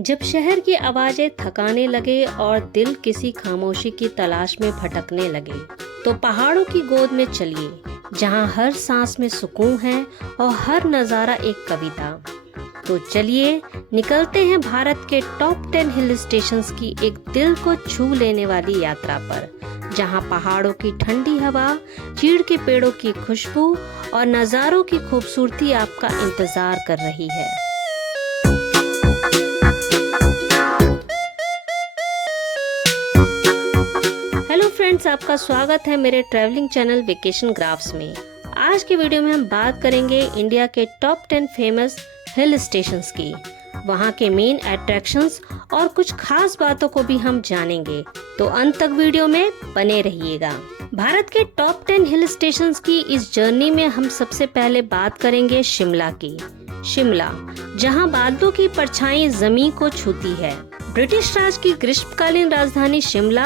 जब शहर की आवाजें थकाने लगे और दिल किसी खामोशी की तलाश में भटकने लगे, तो पहाड़ों की गोद में चलिए, जहां हर सांस में सुकून है और हर नज़ारा एक कविता। तो चलिए निकलते हैं भारत के टॉप 10 हिल स्टेशंस की एक दिल को छू लेने वाली यात्रा पर, जहां पहाड़ों की ठंडी हवा, चीड़ के पेड़ों की खुशबू और नज़ारों की खूबसूरती आपका इंतजार कर रही है। हेलो फ्रेंड्स, आपका स्वागत है मेरे ट्रैवलिंग चैनल वेकेशन ग्राफ्स में। आज के वीडियो में हम बात करेंगे इंडिया के टॉप 10 फेमस हिल स्टेशंस की, वहाँ के मेन अट्रैक्शंस और कुछ खास बातों को भी हम जानेंगे। तो अंत तक वीडियो में बने रहिएगा। भारत के टॉप 10 हिल स्टेशंस की इस जर्नी में हम सबसे पहले बात करेंगे शिमला की। शिमला, जहाँ बादलों की परछाई जमीन को छूती है। ब्रिटिश राज की ग्रीष्मकालीन राजधानी शिमला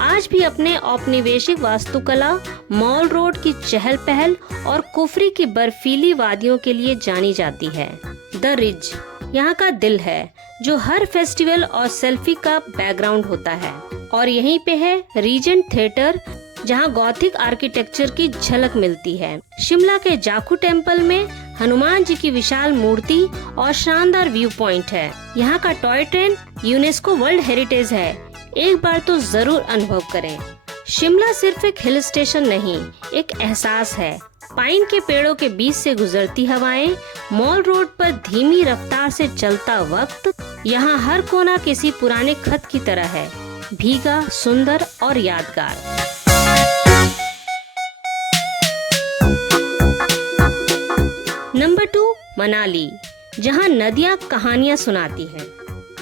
आज भी अपने औपनिवेशिक वास्तुकला, मॉल रोड की चहल पहल और कुफरी की बर्फीली वादियों के लिए जानी जाती है। द रिज यहाँ का दिल है, जो हर फेस्टिवल और सेल्फी का बैकग्राउंड होता है। और यहीं पे है रीजेंट थिएटर, जहाँ गॉथिक आर्किटेक्चर की झलक मिलती है। शिमला के जाखू टेम्पल में हनुमान जी की विशाल मूर्ति और शानदार व्यू पॉइंट है। यहाँ का toy train UNESCO world heritage है, एक बार तो जरूर अनुभव करें। शिमला सिर्फ एक हिल स्टेशन नहीं, एक एहसास है। पाइन के पेड़ों के बीच से गुजरती हवाएं, मॉल रोड पर धीमी रफ्तार से चलता वक्त, यहाँ हर कोना किसी पुराने खत की तरह है, भीगा, सुंदर और यादगार। नंबर 2, मनाली, जहाँ नदियाँ कहानियाँ सुनाती हैं।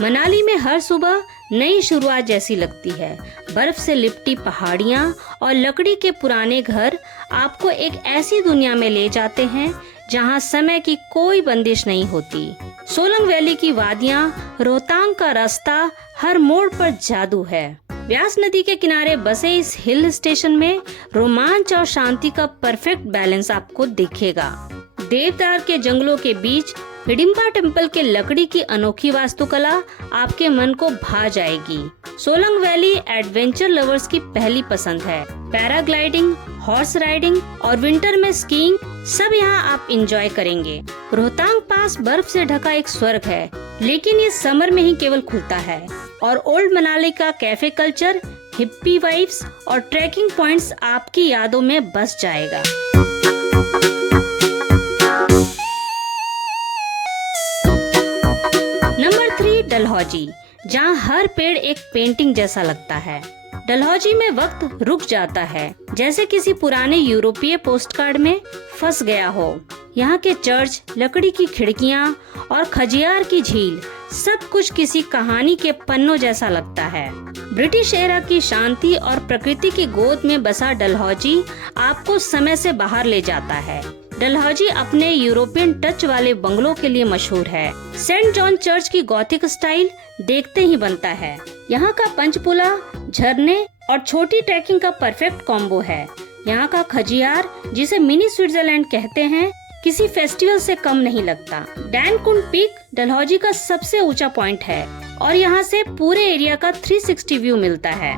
मनाली में हर सुबह नई शुरुआत जैसी लगती है। बर्फ से लिपटी पहाड़ियाँ और लकड़ी के पुराने घर आपको एक ऐसी दुनिया में ले जाते हैं जहाँ समय की कोई बंदिश नहीं होती। सोलंग वैली की वादियाँ, रोहतांग का रास्ता, हर मोड़ पर जादू है। व्यास नदी के किनारे बसे इस हिल स्टेशन में रोमांच और शांति का परफेक्ट बैलेंस आपको दिखेगा। देवदार के जंगलों के बीच हिडिंबा टेम्पल के लकड़ी की अनोखी वास्तुकला आपके मन को भा जाएगी। सोलंग वैली एडवेंचर लवर्स की पहली पसंद है। पैराग्लाइडिंग, हॉर्स राइडिंग और विंटर में स्कीइंग, सब यहाँ आप एंजॉय करेंगे। रोहतांग पास बर्फ से ढका एक स्वर्ग है, लेकिन ये समर में ही केवल खुलता है। और ओल्ड मनाली का कैफे कल्चर, हिप्पी वाइब्स और ट्रैकिंग पॉइंट्स आपकी यादों में बस जाएगा। नंबर 3, डलहौजी, जहाँ हर पेड़ एक पेंटिंग जैसा लगता है। डलहौजी में वक्त रुक जाता है, जैसे किसी पुराने यूरोपीय पोस्टकार्ड में फंस गया हो। यहाँ के चर्च, लकड़ी की खिड़कियाँ और खजियार की झील, सब कुछ किसी कहानी के पन्नों जैसा लगता है। ब्रिटिश एरा की शांति और प्रकृति की गोद में बसा डलहौजी आपको समय से बाहर ले जाता है। डलहौजी अपने यूरोपियन टच वाले बंगलों के लिए मशहूर है। सेंट जॉन चर्च की गॉथिक स्टाइल देखते ही बनता है। यहाँ का पंचपुला, झरने और छोटी ट्रैकिंग का परफेक्ट कॉम्बो है। यहाँ का खजियार, जिसे मिनी स्विट्जरलैंड कहते हैं, किसी फेस्टिवल से कम नहीं लगता। डैनकुंड पीक डलहौजी का सबसे ऊंचा पॉइंट है और यहाँ से पूरे एरिया का 360 व्यू मिलता है।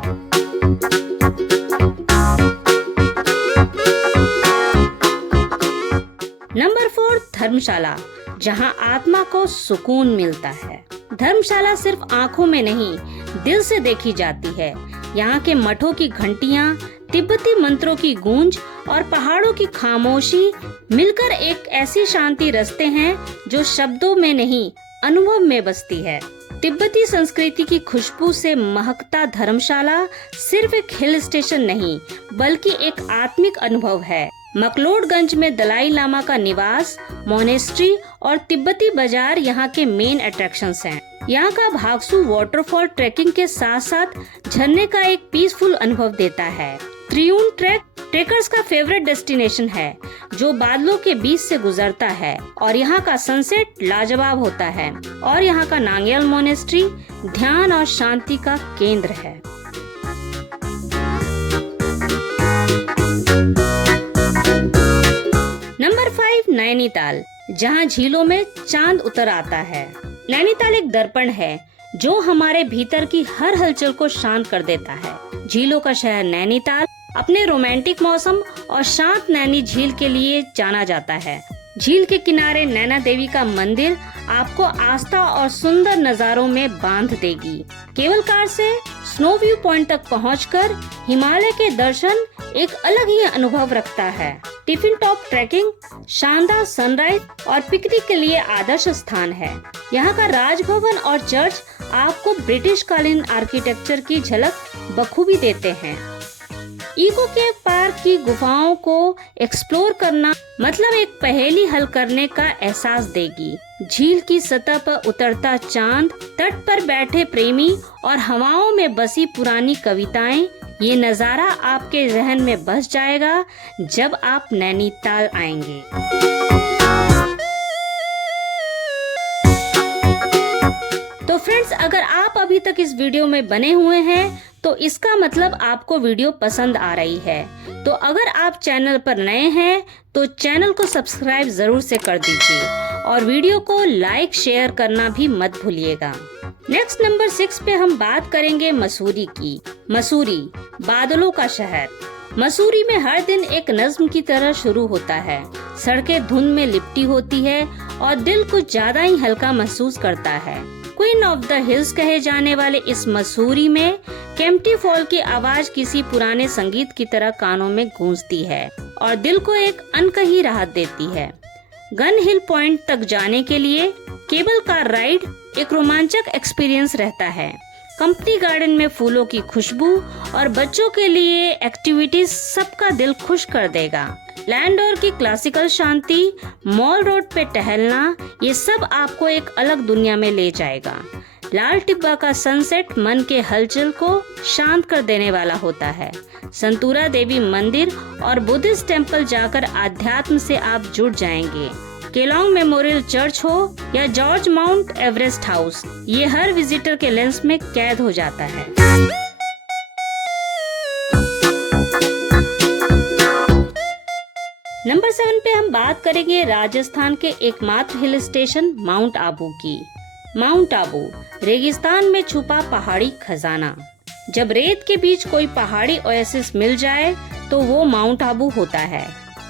नंबर 4, धर्मशाला, जहाँ आत्मा को सुकून मिलता है। धर्मशाला सिर्फ आँखों में नहीं, दिल से देखी जाती है। यहाँ के मठों की घंटियाँ, तिब्बती मंत्रों की गूंज और पहाड़ों की खामोशी मिलकर एक ऐसी शांति रचते हैं जो शब्दों में नहीं, अनुभव में बसती है। तिब्बती संस्कृति की खुशबू से महकता धर्मशाला सिर्फ एक हिल स्टेशन नहीं, बल्कि एक आत्मिक अनुभव है। मकलोडगंज में दलाई लामा का निवास, मोनेस्ट्री और तिब्बती बाजार यहाँ के मेन अट्रैक्शंस हैं। यहाँ का भागसू वाटरफॉल ट्रैकिंग के साथ साथ झरने का एक पीसफुल अनुभव देता है। त्रिउन ट्रैक ट्रेकर्स का फेवरेट डेस्टिनेशन है, जो बादलों के बीच से गुजरता है और यहाँ का सनसेट लाजवाब होता है। और यहाँ का नांग्याल मोनेस्ट्री ध्यान और शांति का केंद्र है। नंबर 5, नैनीताल, जहाँ झीलों में चांद उतर आता है। नैनीताल एक दर्पण है जो हमारे भीतर की हर हलचल को शांत कर देता है। झीलों का शहर नैनीताल अपने रोमांटिक मौसम और शांत नैनी झील के लिए जाना जाता है। झील के किनारे नैना देवी का मंदिर आपको आस्था और सुंदर नज़ारों में बांध देगी। केबल कार से स्नो व्यू पॉइंट तक पहुंचकर हिमालय के दर्शन एक अलग ही अनुभव रखता है। टिफिन टॉप ट्रैकिंग शानदार सनराइज और पिकनिक के लिए आदर्श स्थान है। यहाँ का राजभवन और चर्च आपको ब्रिटिश कालीन आर्किटेक्चर की झलक बखूबी देते हैं। इको केव पार्क की गुफाओं को एक्सप्लोर करना मतलब एक पहेली हल करने का एहसास देगी। झील की सतह पर उतरता चांद, तट पर बैठे प्रेमी और हवाओं में बसी पुरानी कविताएं, ये नज़ारा आपके जहन में बस जाएगा जब आप नैनीताल आएंगे। तो फ्रेंड्स, अगर आप अभी तक इस वीडियो में बने हुए हैं तो इसका मतलब आपको वीडियो पसंद आ रही है। तो अगर आप चैनल पर नए हैं तो चैनल को सब्सक्राइब जरूर से कर दीजिए और वीडियो को लाइक शेयर करना भी मत भूलिएगा। नेक्स्ट नंबर 6 पे हम बात करेंगे मसूरी की। मसूरी बादलों का शहर। मसूरी में हर दिन एक नज्म की तरह शुरू होता है। सड़कें धुंध में लिपटी होती है और दिल कुछ ज्यादा ही हल्का महसूस करता है। क्वीन ऑफ द हिल्स कहे जाने वाले इस मसूरी में केम्प्टी फॉल की आवाज किसी पुराने संगीत की तरह कानों में गूंजती है और दिल को एक अनकही राहत देती है। गन हिल पॉइंट तक जाने के लिए केबल कार राइड एक रोमांचक एक्सपीरियंस रहता है। कंपनी गार्डन में फूलों की खुशबू और बच्चों के लिए एक्टिविटीज सबका दिल खुश कर देगा। लैंडोर की क्लासिकल शांति, मॉल रोड पे टहलना, ये सब आपको एक अलग दुनिया में ले जाएगा। लाल टिब्बा का सनसेट मन के हलचल को शांत कर देने वाला होता है। संतूरा देवी मंदिर और बुद्धिस्ट टेम्पल जाकर आध्यात्म से आप जुड़ जाएंगे। केलोंग मेमोरियल चर्च हो या जॉर्ज माउंट एवरेस्ट हाउस, ये हर विजिटर के लेंस में कैद हो जाता है। नंबर 7 पे हम बात करेंगे राजस्थान के एकमात्र हिल स्टेशन माउंट आबू की। माउंट आबू रेगिस्तान में छुपा पहाड़ी खजाना। जब रेत के बीच कोई पहाड़ी ओएसिस मिल जाए तो वो माउंट आबू होता है।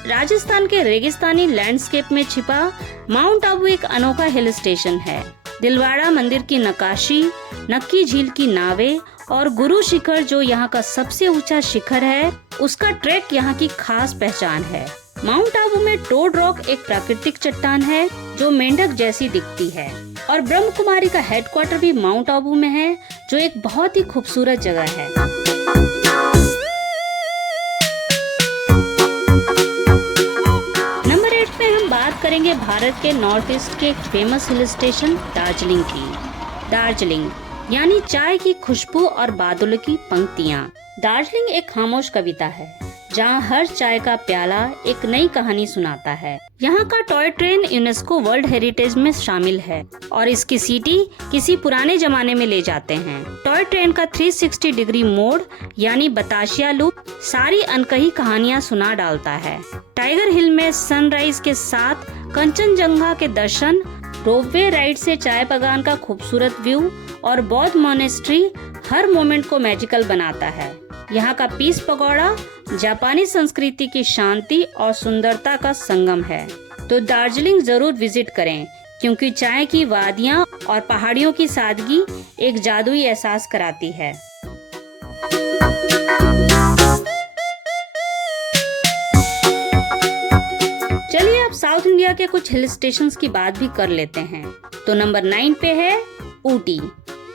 राजस्थान के रेगिस्तानी लैंडस्केप में छिपा माउंट आबू एक अनोखा हिल स्टेशन है। दिलवाड़ा मंदिर की नक्काशी, नक्की झील की नावें और गुरु शिखर जो यहाँ का सबसे ऊंचा शिखर है, उसका ट्रैक यहाँ की खास पहचान है। माउंट आबू में टोड रॉक एक प्राकृतिक चट्टान है जो मेंढक जैसी दिखती है और ब्रह्म कुमारी का हेडक्वार्टर भी माउंट आबू में है जो एक बहुत ही खूबसूरत जगह है। नंबर 8 पे हम बात करेंगे भारत के नॉर्थ ईस्ट के फेमस हिल स्टेशन दार्जिलिंग की। दार्जिलिंग यानी चाय की खुशबू और बादलों की पंक्तियाँ। दार्जिलिंग एक खामोश कविता है जहाँ हर चाय का प्याला एक नई कहानी सुनाता है। यहाँ का toy train UNESCO world heritage में शामिल है और इसकी सीटी किसी पुराने जमाने में ले जाते हैं। टॉय ट्रेन का 360 डिग्री मोड़ यानी बताशिया लूप सारी अनकही कहानियाँ सुना डालता है। टाइगर हिल में सनराइज के साथ कंचनजंगा के दर्शन, रोपवे राइड से चाय बागान का खूबसूरत व्यू और बौद्ध मॉनेस्ट्री हर मोमेंट को मैजिकल बनाता है। यहाँ का पीस पकौड़ा जापानी संस्कृति की शांति और सुंदरता का संगम है। तो दार्जिलिंग जरूर विजिट करें क्योंकि चाय की वादियाँ और पहाड़ियों की सादगी एक जादुई एहसास कराती है। चलिए अब साउथ इंडिया के कुछ हिल स्टेशंस की बात भी कर लेते हैं। तो नंबर 9 पे है ऊटी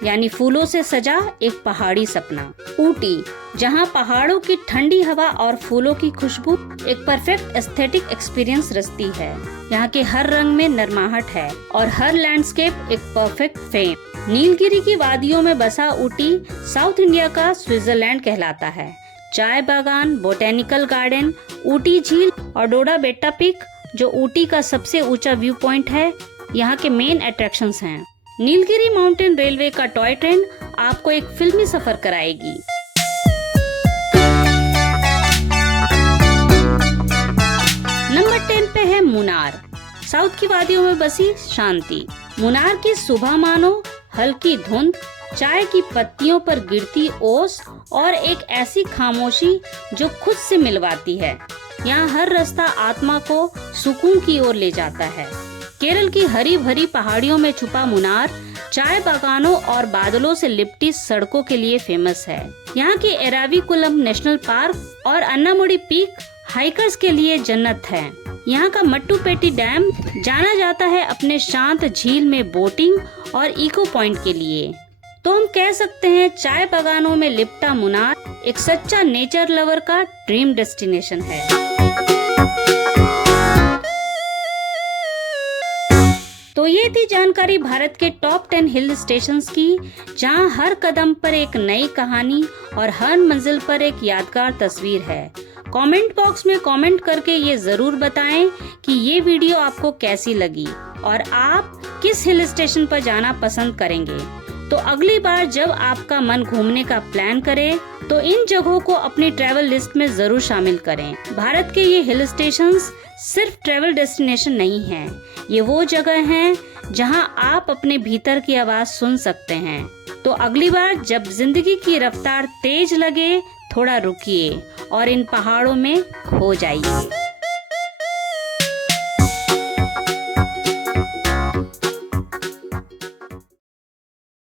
यानी फूलों से सजा एक पहाड़ी सपना। ऊटी जहाँ पहाड़ों की ठंडी हवा और फूलों की खुशबू एक परफेक्ट एस्थेटिक एक्सपीरियंस रचती है। यहाँ के हर रंग में नरमाहट है और हर लैंडस्केप एक परफेक्ट फ्रेम। नीलगिरी की वादियों में बसा ऊटी साउथ इंडिया का स्विट्जरलैंड कहलाता है। चाय बागान, बोटेनिकल गार्डन, ऊटी झील और डोडा बेट्टा पीक जो ऊटी का सबसे ऊंचा व्यू पॉइंट है, यहाँ के मेन अट्रैक्शंस हैं। नीलगिरी माउंटेन रेलवे का टॉय ट्रेन आपको एक फिल्मी सफर कराएगी। नंबर 10 पे है मुनार, साउथ की वादियों में बसी शांति। मुनार की सुबह मानो हल्की धुंध, चाय की पत्तियों पर गिरती ओस और एक ऐसी खामोशी जो खुद से मिलवाती है। यहाँ हर रास्ता आत्मा को सुकून की ओर ले जाता है। केरल की हरी भरी पहाड़ियों में छुपा मुन्नार चाय बागानों और बादलों से लिपटी सड़कों के लिए फेमस है। यहाँ की एराविकुलम नेशनल पार्क और अन्नामुडी पीक हाइकर्स के लिए जन्नत है। यहाँ का मट्टुपेट्टी डैम जाना जाता है अपने शांत झील में बोटिंग और इको पॉइंट के लिए। तो हम कह सकते हैं चाय बागानों में लिपटा मुन्नार एक सच्चा नेचर लवर का ड्रीम डेस्टिनेशन है। तो ये थी जानकारी भारत के टॉप 10 हिल स्टेशंस की, जहां हर कदम पर एक नई कहानी और हर मंजिल पर एक यादगार तस्वीर है। कमेंट बॉक्स में कमेंट करके ये जरूर बताएं कि ये वीडियो आपको कैसी लगी और आप किस हिल स्टेशन पर जाना पसंद करेंगे। तो अगली बार जब आपका मन घूमने का प्लान करे तो इन जगहों को अपनी ट्रैवल लिस्ट में जरूर शामिल करें। भारत के ये हिल स्टेशंस सिर्फ ट्रैवल डेस्टिनेशन नहीं है, ये वो जगह हैं जहां आप अपने भीतर की आवाज सुन सकते हैं। तो अगली बार जब जिंदगी की रफ्तार तेज लगे, थोड़ा रुकिए और इन पहाड़ों में खो जाइए।